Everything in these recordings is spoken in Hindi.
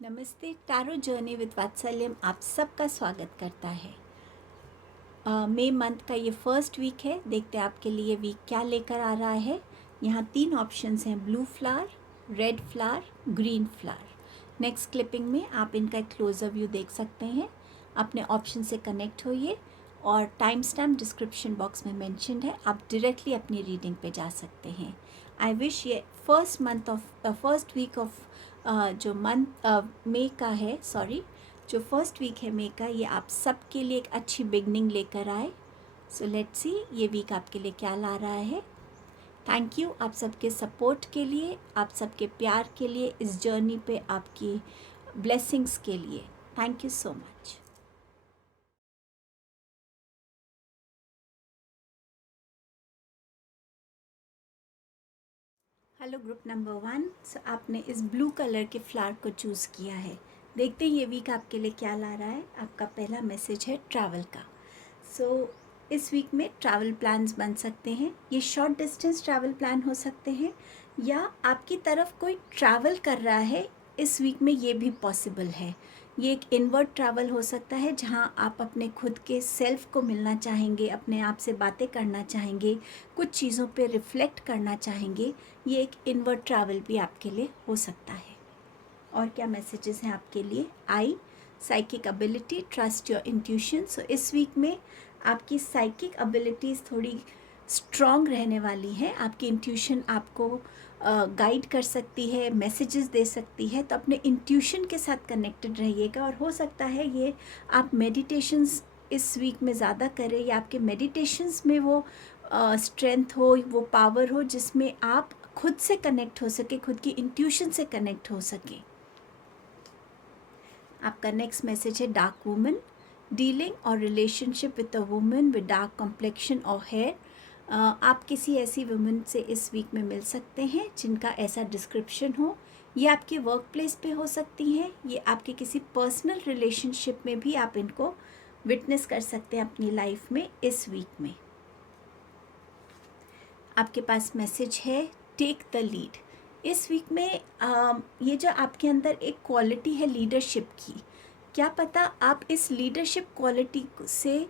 नमस्ते। टैरो जर्नी विद वात्सल्यम आप सबका स्वागत करता है। मई मंथ का ये फर्स्ट वीक है। देखते हैं आपके लिए वीक क्या लेकर आ रहा है। यहाँ 3 ऑप्शंस हैं, blue flower, red flower, green flower. Next clipping में आप इनका एक क्लोजर व्यू देख सकते हैं। अपने ऑप्शन से कनेक्ट होइए और टाइम स्टैम्प डिस्क्रिप्शन बॉक्स में मेंशन्ड है, आप डायरेक्टली अपनी रीडिंग पे जा सकते हैं। आई विश ये फर्स्ट वीक ऑफ जो मंथ मई का है, जो फर्स्ट वीक है मई का, ये आप सबके लिए एक अच्छी बिगनिंग लेकर आए। सो लेट्स सी ये वीक आपके लिए क्या ला रहा है। थैंक यू आप सबके सपोर्ट के लिए, आप सबके प्यार के लिए, इस जर्नी पे आपकी ब्लेसिंग्स के लिए। Thank you so much. Hello group number 1। सो आपने इस ब्लू कलर के फ्लावर को चूज़ किया है। देखते हैं ये वीक आपके लिए क्या ला रहा है। आपका पहला मैसेज है ट्रैवल का। सो इस वीक में ट्रैवल प्लान्स बन सकते हैं। ये शॉर्ट डिस्टेंस ट्रैवल प्लान हो सकते हैं या आपकी तरफ कोई ट्रैवल कर रहा है इस वीक में, ये भी पॉसिबल है। ये एक इनवर्ड ट्रैवल हो सकता है जहां आप अपने खुद के सेल्फ को मिलना चाहेंगे, अपने आप से बातें करना चाहेंगे, कुछ चीज़ों पे रिफ्लेक्ट करना चाहेंगे। ये एक इनवर्ड ट्रैवल भी आपके लिए हो सकता है। और क्या मैसेजेस हैं आपके लिए। I psychic ability, trust your intuition. So इस वीक में आपकी साइकिक एबिलिटीज़ थोड़ी स्ट्रॉन्ग रहने वाली हैं। आपकी इंट्यूशन आपको गाइड कर सकती है, मैसेजेस दे सकती है। तो अपने इंट्यूशन के साथ कनेक्टेड रहिएगा। और हो सकता है ये आप मेडिटेशंस इस वीक में ज़्यादा करें, या आपके मेडिटेशंस में वो स्ट्रेंथ हो, वो पावर हो जिसमें आप खुद से कनेक्ट हो सके, खुद की इंट्यूशन से कनेक्ट हो सके। आपका नेक्स्ट मैसेज है डार्क वुमन, डीलिंग और relationship with a woman with dark complexion और हेयर। आप किसी ऐसी वुमन से इस वीक में मिल सकते हैं जिनका ऐसा डिस्क्रिप्शन हो। ये आपके वर्क प्लेस पे हो सकती हैं, ये आपके किसी पर्सनल रिलेशनशिप में भी आप इनको विटनेस कर सकते हैं अपनी लाइफ में इस वीक में। आपके पास मैसेज है टेक द लीड। इस वीक में ये जो आपके अंदर एक क्वालिटी है लीडरशिप की, क्या पता आप इस लीडरशिप क्वालिटी से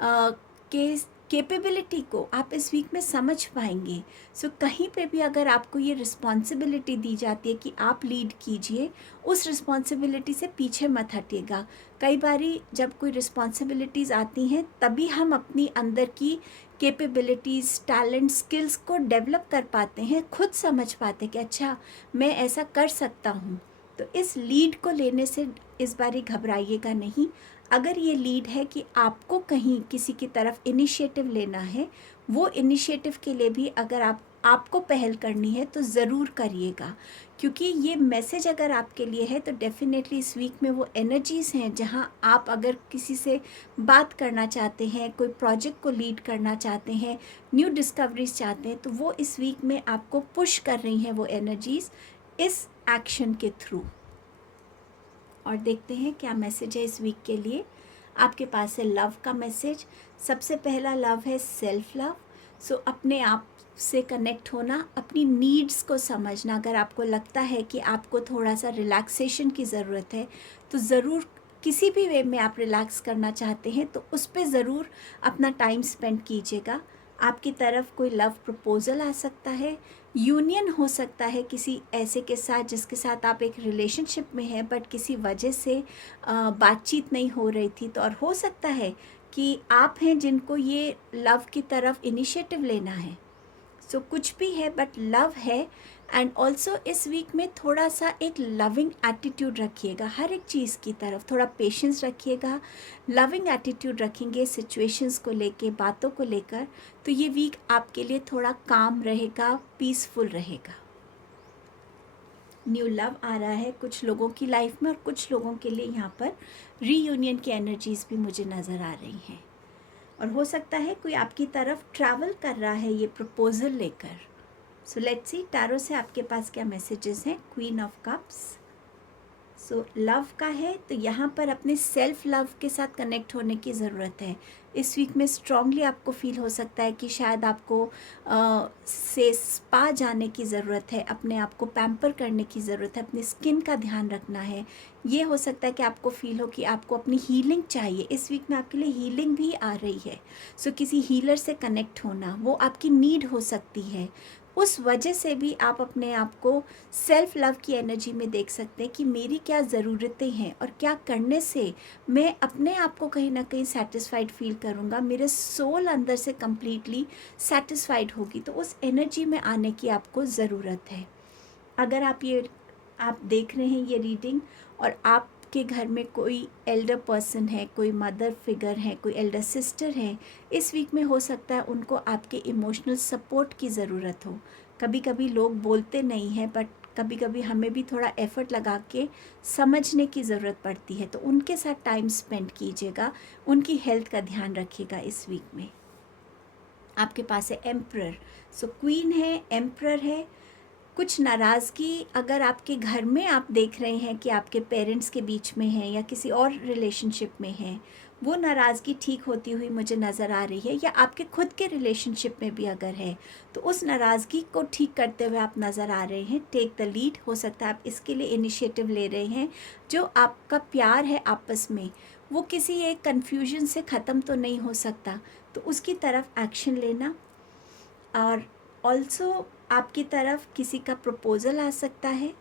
के कैपेबिलिटी को आप इस वीक में समझ पाएंगे। सो कहीं पे भी अगर आपको ये रिस्पॉन्सिबिलिटी दी जाती है कि आप लीड कीजिए, उस रिस्पॉन्सिबिलिटी से पीछे मत हटिएगा। कई बारी जब कोई रिस्पॉन्सिबिलिटीज़ आती हैं तभी हम अपनी अंदर की कैपेबिलिटीज़, टैलेंट, स्किल्स को डेवलप कर पाते हैं, खुद समझ पाते हैं कि अच्छा मैं ऐसा कर सकता हूँ। तो इस लीड को लेने से इस बारी घबराइएगा नहीं। अगर ये लीड है कि आपको कहीं किसी की तरफ इनिशिएटिव लेना है, वो इनिशिएटिव के लिए भी अगर आपको पहल करनी है तो ज़रूर करिएगा। क्योंकि ये मैसेज अगर आपके लिए है तो डेफिनेटली इस वीक में वो एनर्जीज़ हैं जहाँ आप अगर किसी से बात करना चाहते हैं, कोई प्रोजेक्ट को लीड करना चाहते हैं, न्यू डिस्कवरीज चाहते हैं, तो वो इस वीक में आपको पुश कर रही हैं वो एनर्जीज़ इस एक्शन के थ्रू। और देखते हैं क्या मैसेज है इस वीक के लिए। आपके पास है लव का मैसेज। सबसे पहला लव है सेल्फ लव। सो अपने आप से कनेक्ट होना, अपनी नीड्स को समझना। अगर आपको लगता है कि आपको थोड़ा सा रिलैक्सेशन की ज़रूरत है तो ज़रूर किसी भी वे में आप रिलैक्स करना चाहते हैं तो उस पर ज़रूर अपना टाइम स्पेंड कीजिएगा। आपकी तरफ कोई लव प्रपोज़ल आ सकता है, यूनियन हो सकता है किसी ऐसे के साथ जिसके साथ आप एक रिलेशनशिप में हैं बट किसी वजह से बातचीत नहीं हो रही थी। तो और हो सकता है कि आप हैं जिनको ये लव की तरफ इनिशिएटिव लेना है। सो कुछ भी है बट लव है। एंड ऑल्सो इस वीक में थोड़ा सा एक लविंग एटीट्यूड रखिएगा, हर एक चीज़ की तरफ थोड़ा पेशेंस रखिएगा। लविंग एटीट्यूड रखेंगे सिचुएशंस को लेके, बातों को लेकर, तो ये वीक आपके लिए थोड़ा काम रहेगा, पीसफुल रहेगा। न्यू लव आ रहा है कुछ लोगों की लाइफ में और कुछ लोगों के लिए यहाँ पर रीयूनियन की एनर्जीज़ भी मुझे नज़र आ रही हैं। और हो सकता है कोई आपकी तरफ ट्रैवल कर रहा है ये प्रपोजल लेकर। सो लेट्स सी टैरो से आपके पास क्या मैसेजेस हैं। Queen of cups, so love का है तो यहाँ पर अपने सेल्फ लव के साथ कनेक्ट होने की ज़रूरत है। इस वीक में स्ट्रांगली आपको फील हो सकता है कि शायद आपको से स्पा जाने की ज़रूरत है, अपने आप को पैम्पर करने की ज़रूरत है, अपनी स्किन का ध्यान रखना है। ये हो सकता है कि आपको फील हो कि आपको अपनी हीलिंग चाहिए। इस वीक में आपके लिए हीलिंग भी आ रही है। सो किसी हीलर से कनेक्ट होना वो आपकी नीड हो सकती है। उस वजह से भी आप अपने आप को सेल्फ लव की एनर्जी में देख सकते हैं कि मेरी क्या ज़रूरतें हैं और क्या करने से मैं अपने आप को कहीं ना कहीं सेटिस्फाइड फील करूँगा, मेरे सोल अंदर से कम्प्लीटली सेटिस्फाइड होगी। तो उस एनर्जी में आने की आपको ज़रूरत है। अगर आप देख रहे हैं ये रीडिंग और आपके घर में कोई एल्डर पर्सन है, कोई मदर फिगर है, कोई एल्डर सिस्टर है, इस वीक में हो सकता है उनको आपके इमोशनल सपोर्ट की ज़रूरत हो। कभी कभी लोग बोलते नहीं हैं, बट कभी कभी हमें भी थोड़ा एफ़र्ट लगा के समझने की ज़रूरत पड़ती है। तो उनके साथ टाइम स्पेंड कीजिएगा, उनकी हेल्थ का ध्यान रखिएगा इस वीक में। आपके पास है एम्परर। सो क्वीन है, एम्परर है। कुछ नाराज़गी अगर आपके घर में आप देख रहे हैं कि आपके पेरेंट्स के बीच में है या किसी और रिलेशनशिप में है, वो नाराज़गी ठीक होती हुई मुझे नज़र आ रही है। या आपके खुद के रिलेशनशिप में भी अगर है तो उस नाराज़गी को ठीक करते हुए आप नज़र आ रहे हैं। टेक द लीड, हो सकता है आप इसके लिए इनिशिएटिव ले रहे हैं। जो आपका प्यार है आपस में, वो किसी एक कन्फ्यूजन से ख़त्म तो नहीं हो सकता, तो उसकी तरफ एक्शन लेना। और ऑल्सो आपकी तरफ किसी का प्रपोज़ल आ सकता है,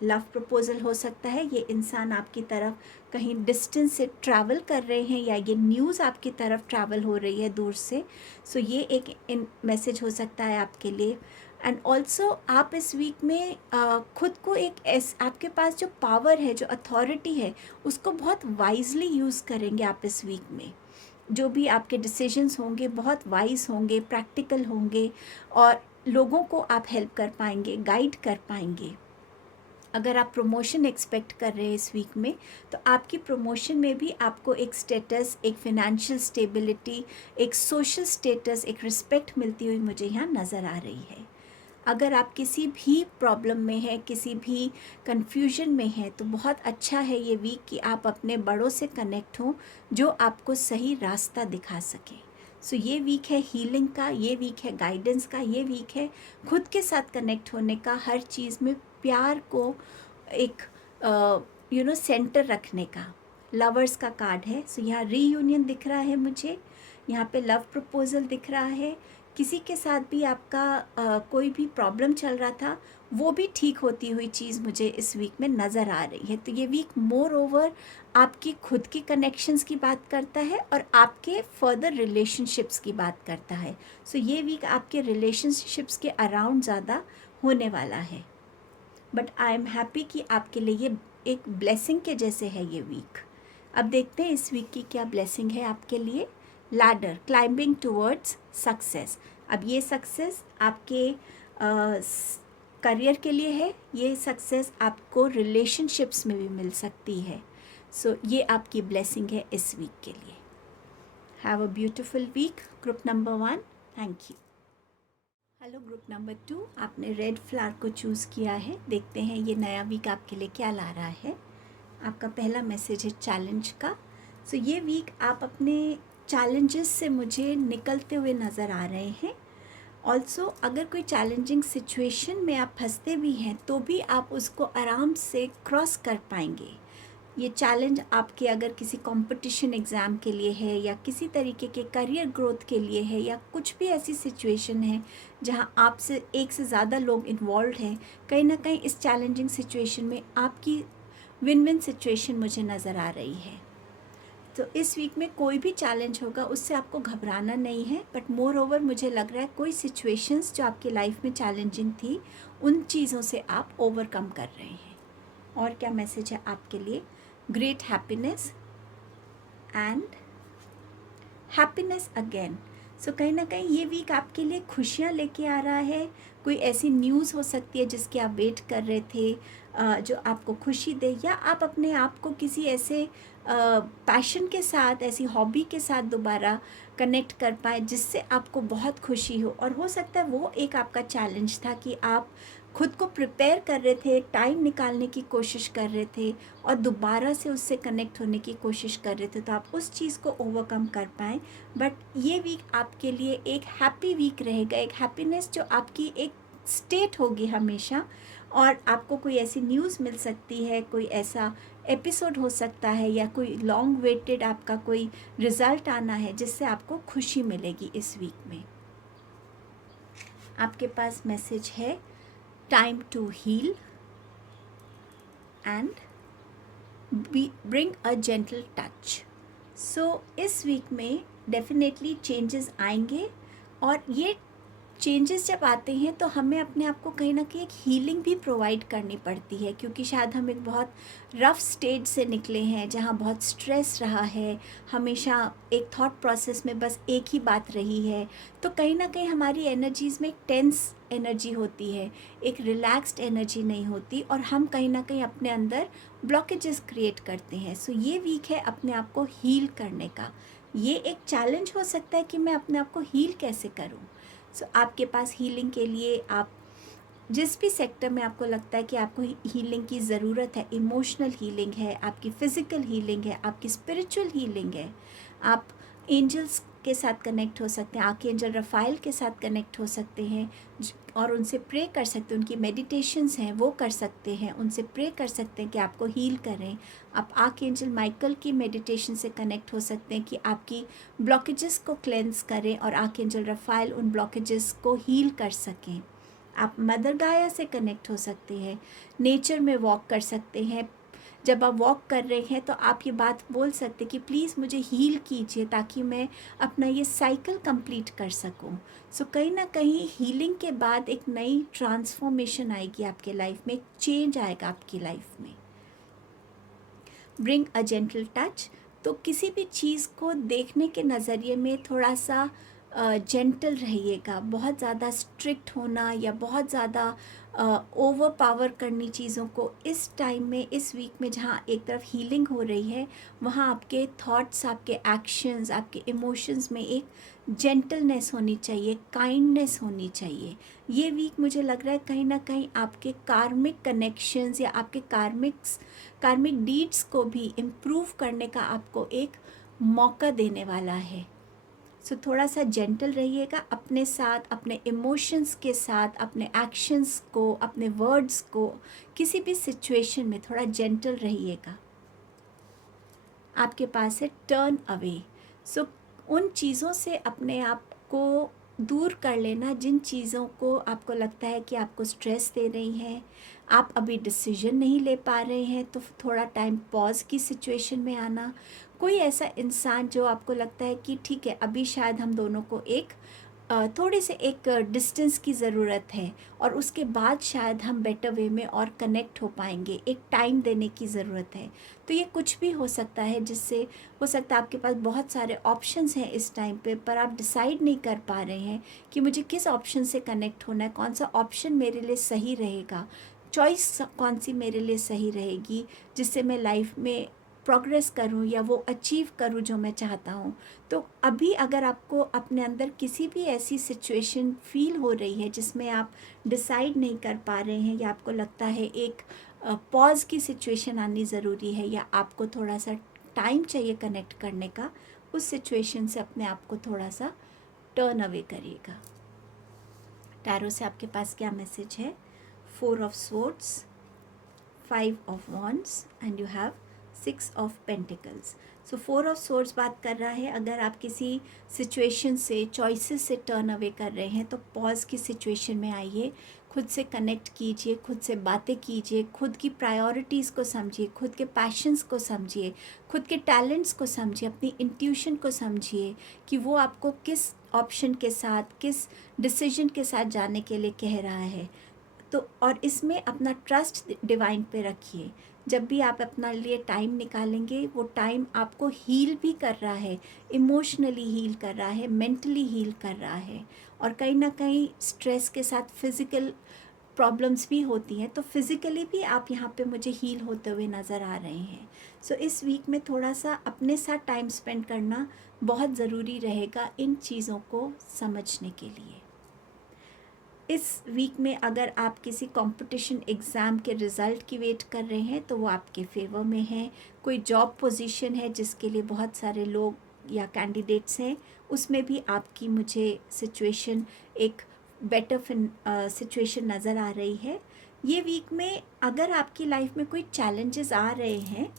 लव प्रपोज़ल हो सकता है। ये इंसान आपकी तरफ कहीं डिस्टेंस से ट्रैवल कर रहे हैं या ये न्यूज़ आपकी तरफ ट्रैवल हो रही है दूर से। सो ये एक मैसेज हो सकता है आपके लिए। एंड ऑल्सो आप इस वीक में खुद को आपके पास जो पावर है, जो अथॉरिटी है, उसको बहुत वाइजली यूज़ करेंगे आप इस वीक में। जो भी आपके डिसीजंस होंगे बहुत वाइज होंगे, प्रैक्टिकल होंगे और लोगों को आप हेल्प कर पाएंगे, गाइड कर पाएंगे। अगर आप प्रमोशन एक्सपेक्ट कर रहे हैं इस वीक में, तो आपकी प्रमोशन में भी आपको एक स्टेटस, एक फिनेंशियल स्टेबिलिटी, एक सोशल स्टेटस, एक रिस्पेक्ट मिलती हुई मुझे यहाँ नज़र आ रही है। अगर आप किसी भी प्रॉब्लम में हैं, किसी भी कन्फ्यूजन में हैं, तो बहुत अच्छा है ये वीक कि आप अपने बड़ों से कनेक्ट हों जो आपको सही रास्ता दिखा सकें। सो ये वीक है हीलिंग का, ये वीक है गाइडेंस का, ये वीक है खुद के साथ कनेक्ट होने का, हर चीज़ में प्यार को एक सेंटर रखने का। लवर्स का कार्ड है। सो यहाँ रीयूनियन दिख रहा है मुझे, यहाँ पे लव प्रपोजल दिख रहा है। किसी के साथ भी आपका कोई भी प्रॉब्लम चल रहा था, वो भी ठीक होती हुई चीज़ मुझे इस वीक में नज़र आ रही है। तो ये वीक मोर ओवर आपकी खुद की कनेक्शंस की बात करता है और आपके फर्दर रिलेशनशिप्स की बात करता है। सो ये वीक आपके रिलेशनशिप्स के अराउंड ज़्यादा होने वाला है। बट आई एम हैप्पी कि आपके लिए ये एक ब्लेसिंग के जैसे है ये वीक। अब देखते हैं इस वीक की क्या ब्लेसिंग है आपके लिए। Ladder, climbing towards success. अब ये सक्सेस आपके करियर के लिए है, ये सक्सेस आपको रिलेशनशिप्स में भी मिल सकती है। सो ये आपकी ब्लेसिंग है इस वीक के लिए। Have a beautiful week group number 1। Thank you. Hello group number 2, आपने रेड फ्लावर को चूज़ किया है। देखते हैं ये नया वीक आपके लिए क्या ला रहा है। आपका पहला मैसेज है चैलेंज का। सो ये वीक आप अपने चैलेंजेस से मुझे निकलते हुए नज़र आ रहे हैं। ऑल्सो अगर कोई चैलेंजिंग सिचुएशन में आप फंसते भी हैं तो भी आप उसको आराम से क्रॉस कर पाएंगे। ये चैलेंज आपके अगर किसी कंपटीशन एग्ज़ाम के लिए है या किसी तरीके के करियर ग्रोथ के लिए है या कुछ भी ऐसी सिचुएशन है जहां आपसे एक से ज़्यादा लोग इन्वॉल्व हैं, कहीं ना कहीं इस चैलेंजिंग सिचुएशन में आपकी विन विन सिचुएशन मुझे नज़र आ रही है। तो इस वीक में कोई भी चैलेंज होगा उससे आपको घबराना नहीं है, बट मोर ओवर मुझे लग रहा है कोई सिचुएशंस जो आपकी लाइफ में चैलेंजिंग थी उन चीज़ों से आप ओवरकम कर रहे हैं। और क्या मैसेज है आपके लिए? Great happiness and happiness again. So कहीं ना कहीं ये वीक आपके लिए खुशियाँ लेके आ रहा है। कोई ऐसी न्यूज़ हो सकती है जिसकी आप वेट कर रहे थे, जो आपको खुशी दे, या आप अपने आप को किसी ऐसे पैशन के साथ, ऐसी हॉबी के साथ दोबारा कनेक्ट कर पाए जिससे आपको बहुत खुशी हो। और हो सकता है वो एक आपका चैलेंज था कि आप खुद को प्रिपेयर कर रहे थे, टाइम निकालने की कोशिश कर रहे थे और दोबारा से उससे कनेक्ट होने की कोशिश कर रहे थे, तो आप उस चीज़ को ओवरकम कर पाएँ। बट ये वीक आपके लिए एक हैप्पी वीक रहेगा, एक हैप्पीनेस जो आपकी एक स्टेट होगी हमेशा। और आपको कोई ऐसी न्यूज़ मिल सकती है, कोई ऐसा एपिसोड हो सकता है, या कोई लॉन्ग वेटेड आपका कोई रिज़ल्ट आना है जिससे आपको खुशी मिलेगी इस वीक में। आपके पास मैसेज है time to heal and bring a gentle touch. So इस वीक में डेफिनेटली चेंजेस आएंगे, और ये चेंजेस जब आते हैं तो हमें अपने आप को कहीं ना कहीं एक हीलिंग भी प्रोवाइड करनी पड़ती है, क्योंकि शायद हम एक बहुत रफ स्टेज से निकले हैं जहाँ बहुत स्ट्रेस रहा है, हमेशा एक थॉट प्रोसेस में बस एक ही बात रही है। तो कहीं ना कहीं हमारी एनर्जीज़ में एक टेंस एनर्जी होती है, एक रिलैक्स्ड एनर्जी नहीं होती, और हम कहीं ना कहीं अपने अंदर ब्लॉकेजेस क्रिएट करते हैं। सो ये वीक है अपने आप को हील करने का। ये एक चैलेंज हो सकता है कि मैं अपने आप को हील कैसे करूँ। सो आपके पास हीलिंग के लिए, आप जिस भी सेक्टर में आपको लगता है कि आपको हीलिंग की ज़रूरत है, इमोशनल हीलिंग है, आपकी फ़िज़िकल हीलिंग है, आपकी स्पिरिचुअल हीलिंग है, आप एंजल्स के साथ कनेक्ट हो सकते हैं, आर्कएंजल रफ़ाइल के साथ कनेक्ट हो सकते हैं और उनसे प्रे कर सकते हैं, उनकी मेडिटेशंस हैं वो कर सकते हैं, उनसे प्रे कर सकते हैं कि आपको हील करें। आप आर्कएंजल माइकल की मेडिटेशन से कनेक्ट हो सकते हैं कि आपकी ब्लॉकेजेस को क्लेंस करें और आर्कएंजल रफ़ाइल उन ब्लॉकेजेस को हील कर सकें। आप मदर गाया से कनेक्ट हो सकते हैं, नेचर में वॉक कर सकते हैं। जब आप वॉक कर रहे हैं तो आप ये बात बोल सकते हैं कि प्लीज़ मुझे हील कीजिए ताकि मैं अपना ये साइकिल कंप्लीट कर सकूं। सो कहीं ना कहीं हीलिंग के बाद एक नई ट्रांसफॉर्मेशन आएगी आपके लाइफ में, एक चेंज आएगा आपकी लाइफ में। ब्रिंग अ जेंटल टच, तो किसी भी चीज़ को देखने के नज़रिए में थोड़ा सा जेंटल रहिएगा। बहुत ज़्यादा स्ट्रिक्ट होना या बहुत ज़्यादा ओवर पावर करनी चीज़ों को इस टाइम में, इस वीक में जहाँ एक तरफ हीलिंग हो रही है, वहाँ आपके थॉट्स, आपके एक्शंस, आपके इमोशंस में एक जेंटलनेस होनी चाहिए, काइंडनेस होनी चाहिए। ये वीक मुझे लग रहा है कहीं ना कहीं आपके कार्मिक कनेक्शंस या आपके कार्मिक डीड्स को भी इम्प्रूव करने का आपको एक मौका देने वाला है। सो थोड़ा सा जेंटल रहिएगा अपने साथ, अपने इमोशंस के साथ, अपने एक्शंस को, अपने वर्ड्स को, किसी भी सिचुएशन में थोड़ा जेंटल रहिएगा। आपके पास है टर्न अवे। सो उन चीज़ों से अपने आप को दूर कर लेना जिन चीज़ों को आपको लगता है कि आपको स्ट्रेस दे रही हैं, आप अभी डिसीजन नहीं ले पा रहे हैं, तो थोड़ा टाइम पॉज की सिचुएशन में आना। कोई ऐसा इंसान जो आपको लगता है कि ठीक है अभी शायद हम दोनों को एक थोड़े से एक डिस्टेंस की ज़रूरत है और उसके बाद शायद हम बेटर वे में और कनेक्ट हो पाएंगे, एक टाइम देने की ज़रूरत है। तो ये कुछ भी हो सकता है, जिससे हो सकता है आपके पास बहुत सारे ऑप्शंस हैं इस टाइम पे, पर आप डिसाइड नहीं कर पा रहे हैं कि मुझे किस ऑप्शन से कनेक्ट होना है, कौन सा ऑप्शन मेरे लिए सही रहेगा, चॉइस कौन सी मेरे लिए सही रहेगी जिससे मैं लाइफ में प्रोग्रेस करूं या वो अचीव करूं जो मैं चाहता हूं। तो अभी अगर आपको अपने अंदर किसी भी ऐसी सिचुएशन फील हो रही है जिसमें आप डिसाइड नहीं कर पा रहे हैं, या आपको लगता है एक पॉज की सिचुएशन आनी ज़रूरी है, या आपको थोड़ा सा टाइम चाहिए कनेक्ट करने का, उस सिचुएशन से अपने आप को थोड़ा सा टर्न अवे करिएगा। टैरो से आपके पास क्या मैसेज है? 4 of swords, 5 of wands and you have 6 of pentacles. So 4 of swords बात कर रहा है अगर आप किसी सिचुएशन से, चॉइसेस से टर्न अवे कर रहे हैं तो पॉज की सिचुएशन में आइए, खुद से कनेक्ट कीजिए, खुद से बातें कीजिए, खुद की प्रायोरिटीज़ को समझिए, खुद के पैशंस को समझिए, खुद के टैलेंट्स को समझिए, अपनी इंट्यूशन को समझिए कि वो आपको किस ऑप्शन के साथ, किस डिसीजन के साथ जाने के लिए कह रहा है। तो और इसमें अपना ट्रस्ट डिवाइन पे रखिए। जब भी आप अपना लिए टाइम निकालेंगे, वो टाइम आपको हील भी कर रहा है, इमोशनली हील कर रहा है, मेंटली हील कर रहा है, और कहीं ना कहीं स्ट्रेस के साथ फिज़िकल प्रॉब्लम्स भी होती हैं, तो फिज़िकली भी आप यहाँ पे मुझे हील होते हुए नज़र आ रहे हैं। सो इस वीक में थोड़ा सा अपने साथ टाइम स्पेंड करना बहुत ज़रूरी रहेगा इन चीज़ों को समझने के लिए। इस वीक में अगर आप किसी कंपटीशन एग्ज़ाम के रिज़ल्ट की वेट कर रहे हैं तो वो आपके फेवर में है। कोई जॉब पोजीशन है जिसके लिए बहुत सारे लोग या कैंडिडेट्स हैं, उसमें भी आपकी मुझे सिचुएशन एक बेटर सिचुएशन नज़र आ रही है। ये वीक में अगर आपकी लाइफ में कोई चैलेंजेस आ रहे हैं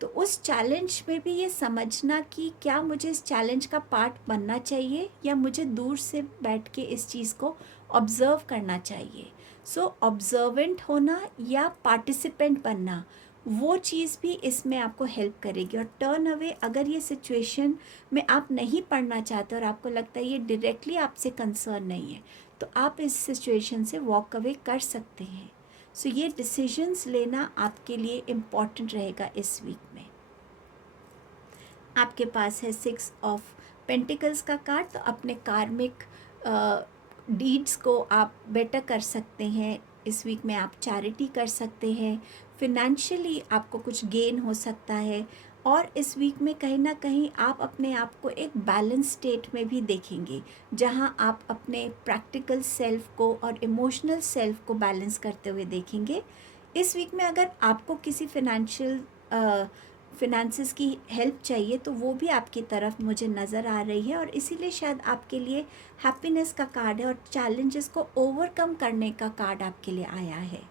तो उस चैलेंज में भी ये समझना कि क्या मुझे इस चैलेंज का पार्ट बनना चाहिए या मुझे दूर से बैठ के इस चीज़ को ऑब्ज़र्व करना चाहिए। सो ऑब्जर्वेंट होना या पार्टिसिपेंट बनना, वो चीज़ भी इसमें आपको हेल्प करेगी। और टर्न अवे, अगर ये सिचुएशन में आप नहीं पढ़ना चाहते और आपको लगता है ये डायरेक्टली आपसे कंसर्न नहीं है, तो आप इस सिचुएशन से वॉक अवे कर सकते हैं। सो ये डिसीजंस लेना आपके लिए इम्पॉर्टेंट रहेगा इस वीक में। आपके पास है 6 ऑफ पेंटिकल्स का कार्ड, तो अपने कार्मिक डीड्स को आप बेटर कर सकते हैं। इस वीक में आप चैरिटी कर सकते हैं, फिनेंशियली आपको कुछ गेन हो सकता है, और इस वीक में कहीं ना कहीं आप अपने आप को एक बैलेंस स्टेट में भी देखेंगे, जहां आप अपने प्रैक्टिकल सेल्फ को और इमोशनल सेल्फ को बैलेंस करते हुए देखेंगे। इस वीक में अगर आपको किसी फिनेंसेस की हेल्प चाहिए तो वो भी आपकी तरफ मुझे नज़र आ रही है, और इसीलिए शायद आपके लिए हैप्पीनेस का कार्ड है और चैलेंजेस को ओवरकम करने का कार्ड आपके लिए आया है।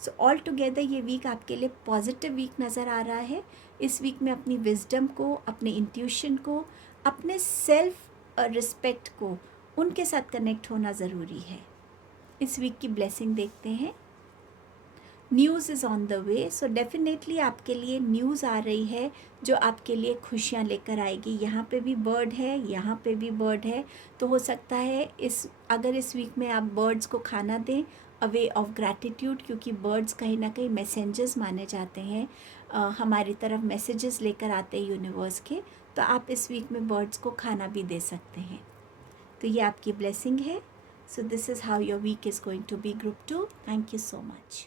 सो ऑल टुगेदर ये वीक आपके लिए पॉजिटिव वीक नज़र आ रहा है। इस वीक में अपनी विजडम को, अपने इंट्यूशन को, अपने सेल्फ रिस्पेक्ट को, उनके साथ कनेक्ट होना ज़रूरी है। इस वीक की ब्लेसिंग देखते हैं। News is on the way, so definitely आपके लिए न्यूज़ आ रही है जो आपके लिए खुशियाँ लेकर आएगी। यहाँ पे भी बर्ड है, यहाँ पे भी बर्ड है, तो हो सकता है अगर इस वीक में आप बर्ड्स को खाना दें, अ वे ऑफ ग्रैटिट्यूड, क्योंकि बर्ड्स कहीं ना कहीं मैसेंजर्स माने जाते हैं, हमारी तरफ मैसेजेस लेकर आते हैं यूनिवर्स के, तो आप इस वीक में बर्ड्स को खाना भी दे सकते हैं। तो ये आपकी ब्लेसिंग है। So this is how your week is going to be group 2। Thank you so much.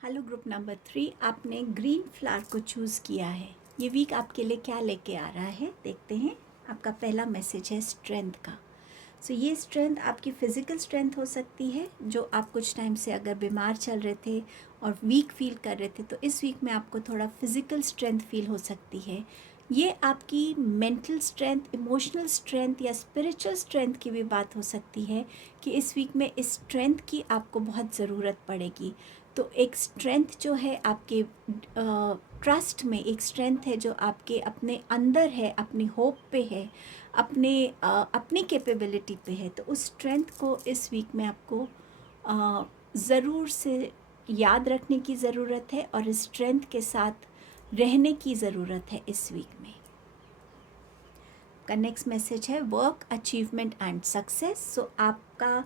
Hello group number 3, आपने ग्रीन फ्लावर को चूज़ किया है। ये वीक आपके लिए क्या लेके आ रहा है देखते हैं। आपका पहला मैसेज है स्ट्रेंथ का। सो ये स्ट्रेंथ आपकी फ़िज़िकल स्ट्रेंथ हो सकती है, जो आप कुछ टाइम से अगर बीमार चल रहे थे और वीक फील कर रहे थे, तो इस वीक में आपको थोड़ा फिज़िकल स्ट्रेंथ फील हो सकती है। ये आपकी मेंटल स्ट्रेंथ, इमोशनल स्ट्रेंथ या स्पिरिचुअल स्ट्रेंथ की भी बात हो सकती है कि इस वीक में इस स्ट्रेंथ की आपको बहुत ज़रूरत पड़ेगी। तो एक स्ट्रेंथ जो है आपके ट्रस्ट में, एक स्ट्रेंथ है जो आपके अपने अंदर है, अपनी होप पे है, अपनी कैपेबिलिटी पे है। तो उस स्ट्रेंथ को इस वीक में आपको ज़रूर से याद रखने की ज़रूरत है और इस स्ट्रेंथ के साथ रहने की ज़रूरत है इस वीक में। का नेक्स्ट मैसेज है वर्क, अचीवमेंट एंड सक्सेस। सो आपका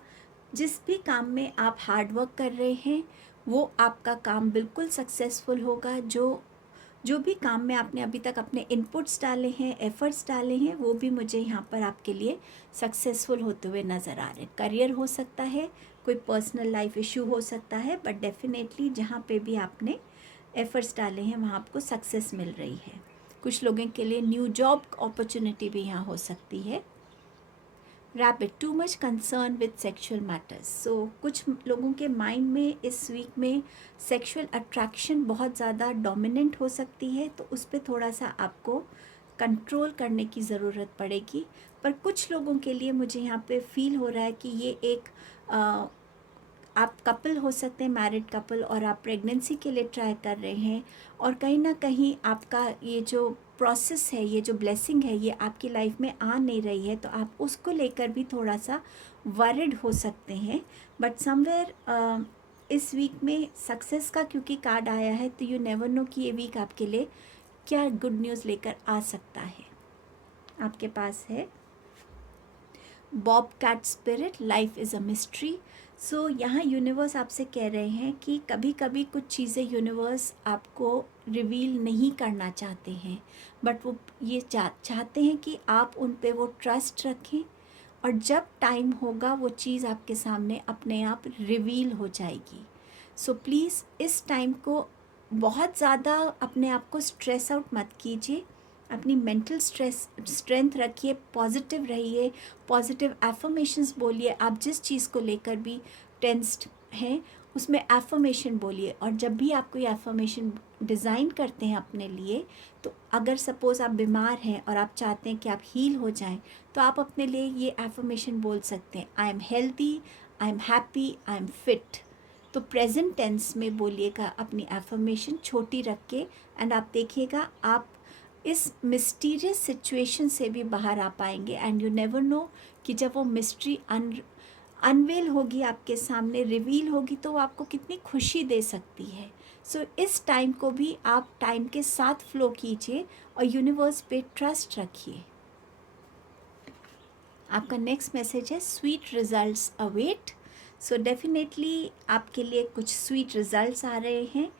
जिस भी काम में आप हार्ड वर्क कर रहे हैं, वो आपका काम बिल्कुल सक्सेसफुल होगा। जो भी काम में आपने अभी तक अपने इनपुट्स डाले हैं, एफ़र्ट्स डाले हैं, वो भी मुझे यहाँ पर आपके लिए सक्सेसफुल होते हुए नज़र आ रहे हैं। करियर हो सकता है, कोई पर्सनल लाइफ इशू हो सकता है, बट डेफिनेटली जहाँ पे भी आपने एफ़र्ट्स डाले हैं वहाँ आपको सक्सेस मिल रही है। कुछ लोगों के लिए न्यू जॉब अपॉर्चुनिटी भी यहाँ हो सकती है। Rabbit, too much concern with sexual matters. So कुछ लोगों के माइंड में इस वीक में सेक्शुअल अट्रैक्शन बहुत ज़्यादा डोमिनेंट हो सकती है, तो उस पर थोड़ा सा आपको कंट्रोल करने की ज़रूरत पड़ेगी। पर कुछ लोगों के लिए मुझे यहाँ पे फील हो रहा है कि ये एक आप कपल हो सकते हैं, मैरिड कपल, और आप प्रेगनेंसी के लिए ट्राई कर रहे हैं, और कहीं ना कहीं आपका ये जो प्रोसेस है, ये जो ब्लेसिंग है, ये आपकी लाइफ में आ नहीं रही है, तो आप उसको लेकर भी थोड़ा सा वरिड हो सकते हैं। बट समवेयर इस वीक में सक्सेस का क्योंकि कार्ड आया है, तो यू नेवर नो कि ये वीक आपके लिए क्या गुड न्यूज़ लेकर आ सकता है। आपके पास है bobcat spirit, life is a mystery. So यहाँ यूनिवर्स आपसे कह रहे हैं कि कभी कभी कुछ चीज़ें यूनिवर्स आपको रिवील नहीं करना चाहते हैं, बट वो ये चाहते हैं कि आप उन पे वो ट्रस्ट रखें, और जब टाइम होगा वो चीज़ आपके सामने अपने आप रिवील हो जाएगी। सो प्लीज़ इस टाइम को बहुत ज़्यादा अपने आप को स्ट्रेस आउट मत कीजिए, अपनी मेंटल स्ट्रेंथ रखिए, पॉजिटिव रहिए, पॉजिटिव एफर्मेशंस बोलिए। आप जिस चीज़ को लेकर भी टेंस्ड हैं उसमें एफर्मेशन बोलिए। और जब भी आप कोई एफर्मेशन डिज़ाइन करते हैं अपने लिए, तो अगर सपोज़ आप बीमार हैं और आप चाहते हैं कि आप हील हो जाएं, तो आप अपने लिए ये एफर्मेशन बोल सकते हैं, I am healthy, I am happy, I am fit. तो प्रेजेंट टेंस में बोलिएगा अपनी एफर्मेशन छोटी रख के, एंड आप देखिएगा आप इस मिस्टीरियस सिचुएशन से भी बाहर आ पाएंगे। एंड यू नेवर नो कि जब वो मिस्ट्री अनवेल होगी, आपके सामने रिवील होगी, तो वो आपको कितनी खुशी दे सकती है। सो इस टाइम को भी आप टाइम के साथ फ्लो कीजिए और यूनिवर्स पे ट्रस्ट रखिए। आपका नेक्स्ट मैसेज है sweet results await. So definitely आपके लिए कुछ स्वीट रिजल्ट्स आ रहे हैं।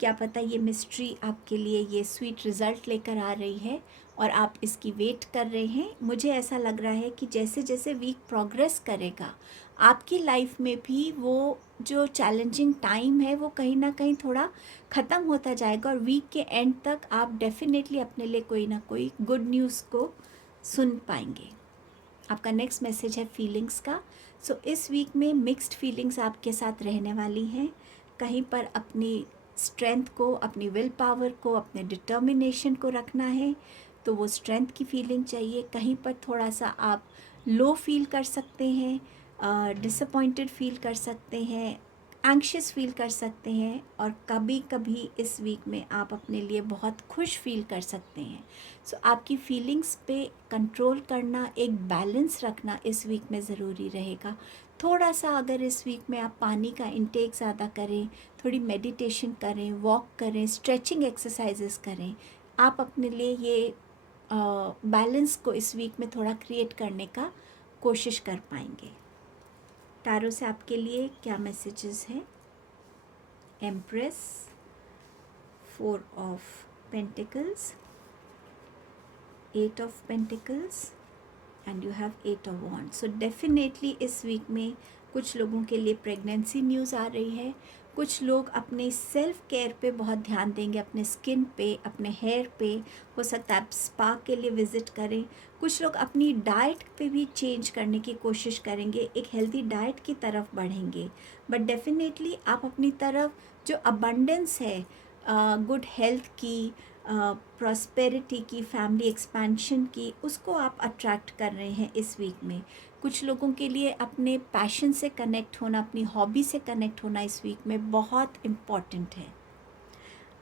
क्या पता ये मिस्ट्री आपके लिए ये स्वीट रिज़ल्ट लेकर आ रही है और आप इसकी वेट कर रहे हैं। मुझे ऐसा लग रहा है कि जैसे जैसे वीक प्रोग्रेस करेगा, आपकी लाइफ में भी वो जो चैलेंजिंग टाइम है वो कहीं ना कहीं थोड़ा ख़त्म होता जाएगा, और वीक के एंड तक आप डेफिनेटली अपने लिए कोई ना कोई गुड न्यूज़ को सुन पाएंगे। आपका नेक्स्ट मैसेज है फीलिंग्स का। सो इस वीक में मिक्स्ड फीलिंग्स आपके साथ रहने वाली हैं। कहीं पर अपनी स्ट्रेंथ को, अपनी विल पावर को, अपने डिटर्मिनेशन को रखना है, तो वो स्ट्रेंथ की फीलिंग चाहिए। कहीं पर थोड़ा सा आप लो फील कर सकते हैं, डिसअपॉइंटेड फील कर सकते हैं, एंग्शियस फील कर सकते हैं, और कभी कभी इस वीक में आप अपने लिए बहुत खुश फील कर सकते हैं। सो आपकी फीलिंग्स पे कंट्रोल करना, एक बैलेंस रखना इस वीक में ज़रूरी रहेगा। थोड़ा सा अगर इस वीक में आप पानी का इंटेक ज़्यादा करें, थोड़ी मेडिटेशन करें, वॉक करें, स्ट्रेचिंग एक्सरसाइजेस करें, आप अपने लिए ये बैलेंस को इस वीक में थोड़ा क्रिएट करने का कोशिश कर पाएंगे। टैरो से आपके लिए क्या मैसेजेस हैं? Empress, 4 of pentacles, 8 of pentacles, and you have 8 of wands. So definitely इस वीक में कुछ लोगों के लिए प्रेगनेंसी न्यूज़ आ रही है। कुछ लोग अपने सेल्फ केयर पे बहुत ध्यान देंगे, अपने स्किन पे, अपने हेयर पे। हो सकता है आप स्पा के लिए विज़िट करें। कुछ लोग अपनी डाइट पे भी चेंज करने की कोशिश करेंगे, एक हेल्दी डाइट की तरफ बढ़ेंगे। बट डेफिनेटली आप अपनी तरफ जो अबंडेंस है, गुड हेल्थ की, प्रॉस्पेरिटी की, फैमिली एक्सपेंशन की, उसको आप अट्रैक्ट कर रहे हैं इस वीक में। कुछ लोगों के लिए अपने पैशन से कनेक्ट होना, अपनी हॉबी से कनेक्ट होना इस वीक में बहुत इम्पॉर्टेंट है।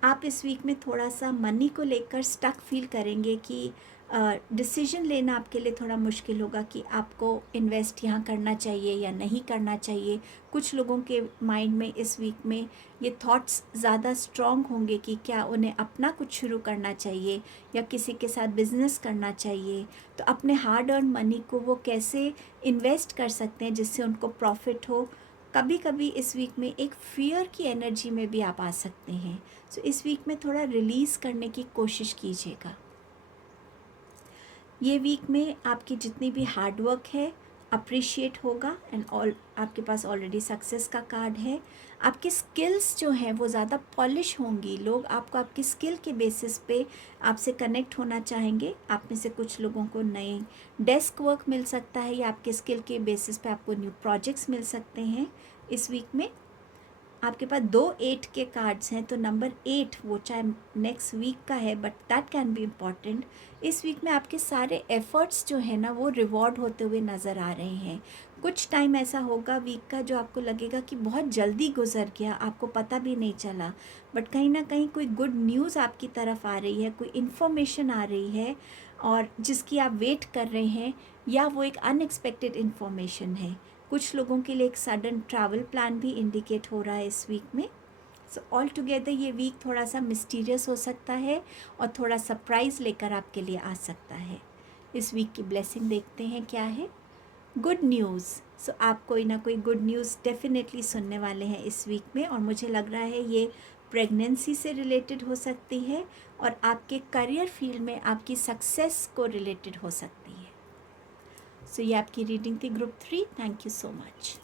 आप इस वीक में थोड़ा सा मनी को लेकर स्टक फील करेंगे कि डिसीजन लेना आपके लिए थोड़ा मुश्किल होगा कि आपको इन्वेस्ट यहाँ करना चाहिए या नहीं करना चाहिए। कुछ लोगों के माइंड में इस वीक में ये थॉट्स ज़्यादा स्ट्रॉन्ग होंगे कि क्या उन्हें अपना कुछ शुरू करना चाहिए या किसी के साथ बिजनेस करना चाहिए। तो अपने हार्ड अर्न मनी को वो कैसे इन्वेस्ट कर सकते हैं जिससे उनको प्रॉफिट हो। कभी कभी इस वीक में एक फियर की एनर्जी में भी आप आ सकते हैं। सो इस वीक में थोड़ा रिलीज़ करने की कोशिश कीजिएगा। ये वीक में आपकी जितनी भी हार्ड वर्क है अप्रिशिएट होगा, एंड ऑल आपके पास ऑलरेडी सक्सेस का कार्ड है। आपकी स्किल्स जो हैं वो ज़्यादा पॉलिश होंगी। लोग आपको आपकी स्किल के बेसिस पे आपसे कनेक्ट होना चाहेंगे। आप में से कुछ लोगों को नए डेस्क वर्क मिल सकता है, या आपके स्किल के बेसिस पे आपको न्यू प्रोजेक्ट्स मिल सकते हैं इस वीक में। आपके पास 2 8 के कार्ड्स हैं, तो नंबर 8 वो चाहे नेक्स्ट वीक का है, but that can be important. इस वीक में आपके सारे एफर्ट्स जो है ना वो रिवॉर्ड होते हुए नज़र आ रहे हैं। कुछ टाइम ऐसा होगा वीक का जो आपको लगेगा कि बहुत जल्दी गुजर गया, आपको पता भी नहीं चला, बट कहीं ना कहीं कोई गुड न्यूज़ आपकी तरफ आ रही है, कोई इन्फॉर्मेशन आ रही है और जिसकी आप वेट कर रहे हैं, या वो एक अनएक्सपेक्टेड इन्फॉर्मेशन है। कुछ लोगों के लिए एक सडन ट्रैवल प्लान भी इंडिकेट हो रहा है इस वीक में। सो ऑल टुगेदर ये वीक थोड़ा सा मिस्टीरियस हो सकता है और थोड़ा सरप्राइज़ लेकर आपके लिए आ सकता है। इस वीक की ब्लेसिंग देखते हैं क्या है। Good news. सो आप कोई ना कोई गुड न्यूज़ डेफिनेटली सुनने वाले हैं इस वीक में, और मुझे लग रहा है ये प्रेगनेंसी से रिलेटेड हो सकती है और आपके करियर फील्ड में आपकी सक्सेस को रिलेटेड हो सकती है। सो ये आपकी रीडिंग थी group 3। Thank you so much.